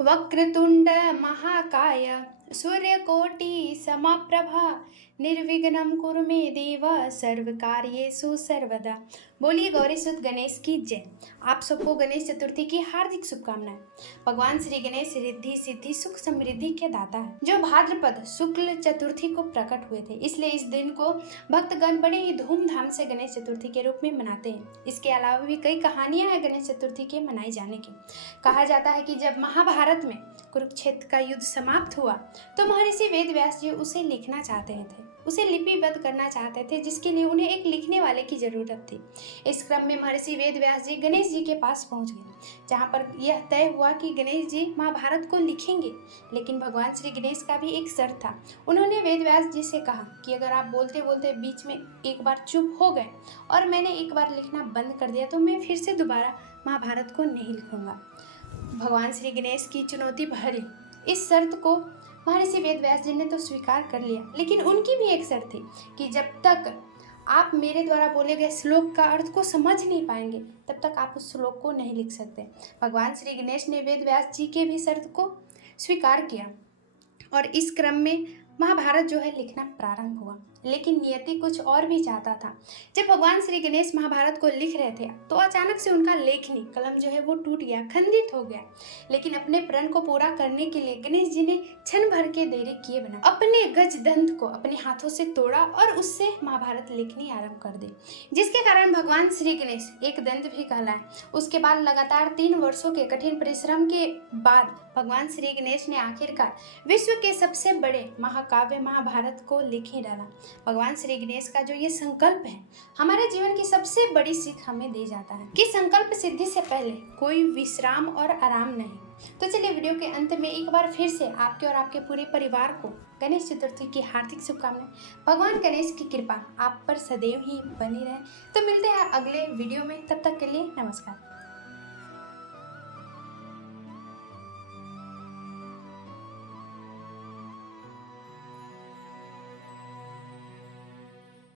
वक्रतुंड महाकाय सूर्यकोटि समप्रभा निर्विघ्नं कुरु मे देव सर्वकार्येषु सर्वदा। बोलिए गौरी सुत गणेश की जय। आप सबको गणेश चतुर्थी की हार्दिक शुभकामनाएं। भगवान श्री गणेश रिद्धि सिद्धि सुख समृद्धि के दाता है, जो भाद्रपद शुक्ल चतुर्थी को प्रकट हुए थे। इसलिए इस दिन को भक्तगण बड़े ही धूमधाम से गणेश चतुर्थी के रूप में मनाते हैं। इसके अलावा भी कई कहानियां हैं गणेश चतुर्थी के मनाए जाने की। कहा जाता है कि जब महाभारत में कुरुक्षेत्र का युद्ध समाप्त हुआ तो महर्षि वेदव्यास जी उसे लिखना चाहते थे, उसे लिपिबद्ध करना चाहते थे, जिसके लिए उन्हें एक लिखने वाले की जरूरत थी। इस क्रम में महर्षि वेदव्यास जी गणेश जी के पास पहुंच गए, जहां पर यह तय हुआ कि गणेश जी महाभारत को लिखेंगे। लेकिन भगवान श्री गणेश का भी एक शर्त था। उन्होंने वेदव्यास जी से कहा कि अगर आप बोलते बोलते बीच में एक बार चुप हो गए और मैंने एक बार लिखना बंद कर दिया तो मैं फिर से दोबारा महाभारत को नहीं लिखूंगा। भगवान श्री गणेश की चुनौती भरी इस शर्त को महर्षि वेदव्यास जी ने तो स्वीकार कर लिया, लेकिन उनकी भी एक शर्त थी कि जब तक आप मेरे द्वारा बोले गए श्लोक का अर्थ को समझ नहीं पाएंगे तब तक आप उस श्लोक को नहीं लिख सकते। भगवान श्री गणेश ने वेदव्यास जी के भी शर्त को स्वीकार किया और इस क्रम में महाभारत जो है लिखना प्रारंभ हुआ। लेकिन नियति कुछ और भी चाहता था। जब भगवान श्री गणेश महाभारत को लिख रहे थे तो अचानक से उनका लेखनी कलम जो है वो टूट गया, खंडित हो गया। लेकिन अपने प्रण को पूरा करने के लिए गणेश जी ने क्षण भर के देरी किए बिना अपने गज दंत को अपने हाथों से तोड़ा और उससे महाभारत लिखनी आरंभ कर दी, जिसके कारण भगवान श्री गणेश एक दंत भी कहलाए। उसके बाद लगातार 3 वर्षों के कठिन परिश्रम के बाद भगवान श्री गणेश ने आखिरकार विश्व के सबसे बड़े महाकाव्य महाभारत को लिख ही डाला। भगवान श्री गणेश का जो ये संकल्प है हमारे जीवन की सबसे बड़ी सीख हमें दे जाता है कि संकल्प सिद्धि से पहले कोई विश्राम और आराम नहीं। तो चलिए वीडियो के अंत में एक बार फिर से आपके और आपके पूरे परिवार को गणेश चतुर्थी की हार्दिक शुभकामनाएं। भगवान गणेश की कृपा आप पर सदैव ही बनी रहे। तो मिलते हैं अगले वीडियो में, तब तक के लिए नमस्कार।